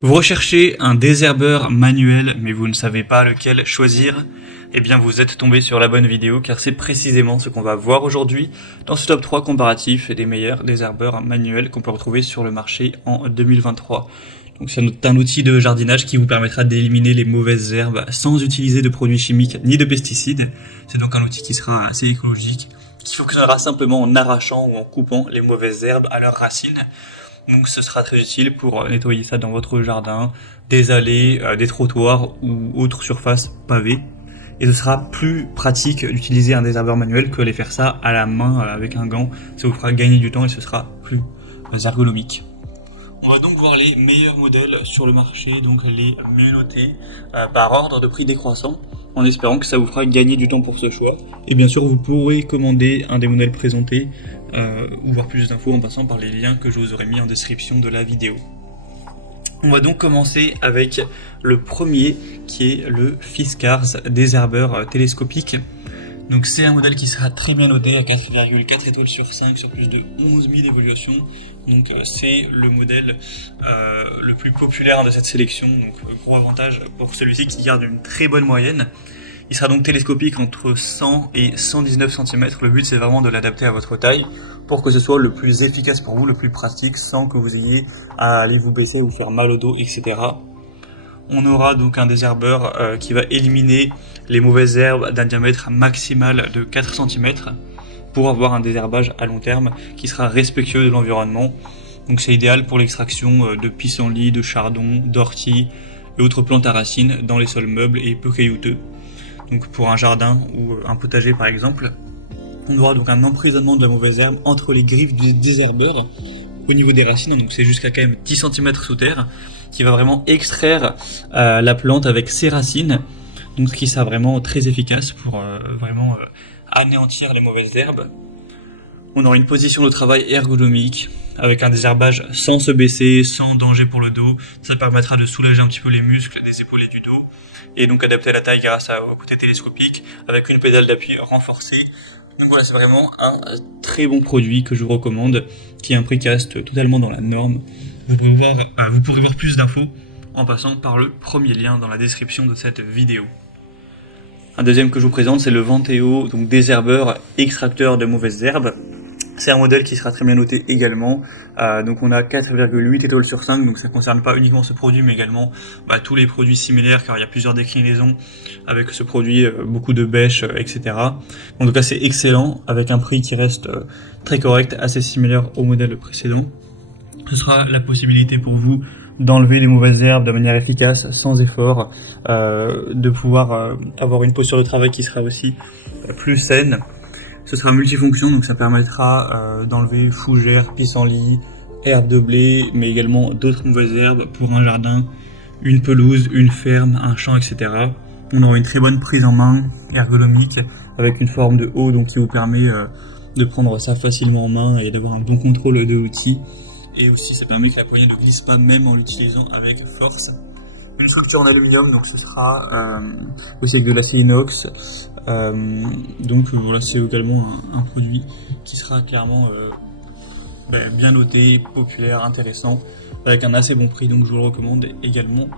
Vous recherchez un désherbeur manuel, mais vous ne savez pas lequel choisir? Eh bien, vous êtes tombé sur la bonne vidéo, car c'est précisément ce qu'on va voir aujourd'hui dans ce top 3 comparatif des meilleurs désherbeurs manuels qu'on peut retrouver sur le marché en 2023. Donc c'est un outil de jardinage qui vous permettra d'éliminer les mauvaises herbes sans utiliser de produits chimiques ni de pesticides. C'est donc un outil qui sera assez écologique, qui fonctionnera simplement en arrachant ou en coupant les mauvaises herbes à leurs racines. Donc ce sera très utile pour nettoyer ça dans votre jardin, des allées, des trottoirs ou autres surfaces pavées. Et ce sera plus pratique d'utiliser un désherbeur manuel que de faire ça à la main avec un gant. Ça vous fera gagner du temps et ce sera plus ergonomique. On va donc voir les meilleurs modèles sur le marché, donc les mieux notés par ordre de prix décroissant, en espérant que ça vous fera gagner du temps pour ce choix. Et bien sûr, vous pourrez commander un des modèles présentés ou voir plus d'infos en passant par les liens que je vous aurai mis en description de la vidéo. On va donc commencer avec le premier qui est le Fiskars désherbeur télescopique. Donc c'est un modèle qui sera très bien noté à 4,4 étoiles sur 5 sur plus de 11 000 évaluations. Donc c'est le modèle le plus populaire de cette sélection. Donc gros avantage pour celui-ci qui garde une très bonne moyenne. Il sera donc télescopique entre 100 et 119 cm. Le but c'est vraiment de l'adapter à votre taille pour que ce soit le plus efficace pour vous, le plus pratique sans que vous ayez à aller vous baisser, vous faire mal au dos, etc. On aura donc un désherbeur qui va éliminer les mauvaises herbes d'un diamètre maximal de 4 cm pour avoir un désherbage à long terme qui sera respectueux de l'environnement. Donc c'est idéal pour l'extraction de pissenlit, de chardon, d'ortie et autres plantes à racines dans les sols meubles et peu caillouteux. Donc pour un jardin ou un potager par exemple. On aura donc un emprisonnement de la mauvaise herbe entre les griffes du désherbeur au niveau des racines, donc c'est jusqu'à quand même 10 cm sous terre, qui va vraiment extraire la plante avec ses racines, donc ce qui sera vraiment très efficace pour anéantir les mauvaises herbes. On aura une position de travail ergonomique, avec un désherbage sans se baisser, sans danger pour le dos. Ça permettra de soulager un petit peu les muscles des épaules et du dos, et donc adapter la taille grâce au côté télescopique, avec une pédale d'appui renforcée. Donc voilà, c'est vraiment un très bon produit que je vous recommande, qui a un prix qui reste totalement dans la norme. Vous pourrez voir plus d'infos en passant par le premier lien dans la description de cette vidéo. Un deuxième que je vous présente, c'est le Venteo, donc désherbeur extracteur de mauvaises herbes. C'est un modèle qui sera très bien noté également. Donc on a 4,8 étoiles sur 5, donc ça ne concerne pas uniquement ce produit, mais également tous les produits similaires, car il y a plusieurs déclinaisons avec ce produit, beaucoup de bêches, etc. En tout cas c'est excellent, avec un prix qui reste très correct, assez similaire au modèle précédent. Ce sera la possibilité pour vous d'enlever les mauvaises herbes de manière efficace, sans effort, de pouvoir avoir une posture de travail qui sera aussi plus saine. Ce sera multifonction, donc ça permettra d'enlever fougères, pissenlit, herbes de blé, mais également d'autres mauvaises herbes pour un jardin, une pelouse, une ferme, un champ, etc. On aura une très bonne prise en main ergonomique avec une forme de haut, donc qui vous permet de prendre ça facilement en main et d'avoir un bon contrôle de l'outil. Et aussi ça permet que la poignée ne glisse pas même en l'utilisant avec force. Une structure en aluminium, donc ce sera aussi avec de l'acier inox. Donc voilà, c'est également un produit qui sera clairement bien noté, populaire, intéressant, avec un assez bon prix, donc je vous le recommande également.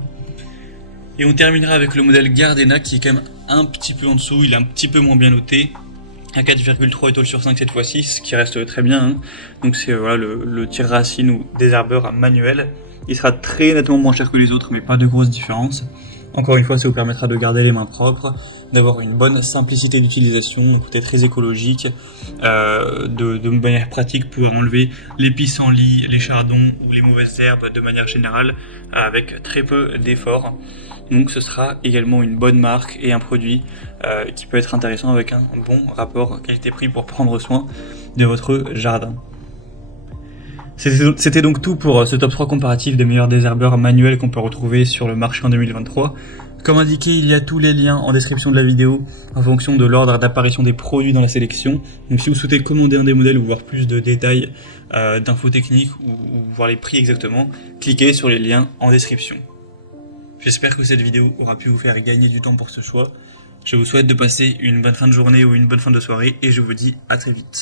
Et on terminera avec le modèle Gardena qui est quand même un petit peu en dessous, il est un petit peu moins bien noté, à 4,3 étoiles sur 5 cette fois-ci, ce qui reste très bien, hein. Donc c'est voilà, le tire-racine ou désherbeur manuel. Il sera très nettement moins cher que les autres, mais pas de grosse différence. Encore une fois, ça vous permettra de garder les mains propres, d'avoir une bonne simplicité d'utilisation, un côté très écologique, de manière pratique pour enlever les pissenlits, les chardons ou les mauvaises herbes de manière générale, avec très peu d'efforts. Donc ce sera également une bonne marque et un produit qui peut être intéressant avec un bon rapport qualité-prix pour prendre soin de votre jardin. C'était donc tout pour ce top 3 comparatif des meilleurs désherbeurs manuels qu'on peut retrouver sur le marché en 2023. Comme indiqué, il y a tous les liens en description de la vidéo en fonction de l'ordre d'apparition des produits dans la sélection. Donc si vous souhaitez commander un des modèles ou voir plus de détails, d'infos techniques ou voir les prix exactement, cliquez sur les liens en description. J'espère que cette vidéo aura pu vous faire gagner du temps pour ce choix. Je vous souhaite de passer une bonne fin de journée ou une bonne fin de soirée et je vous dis à très vite.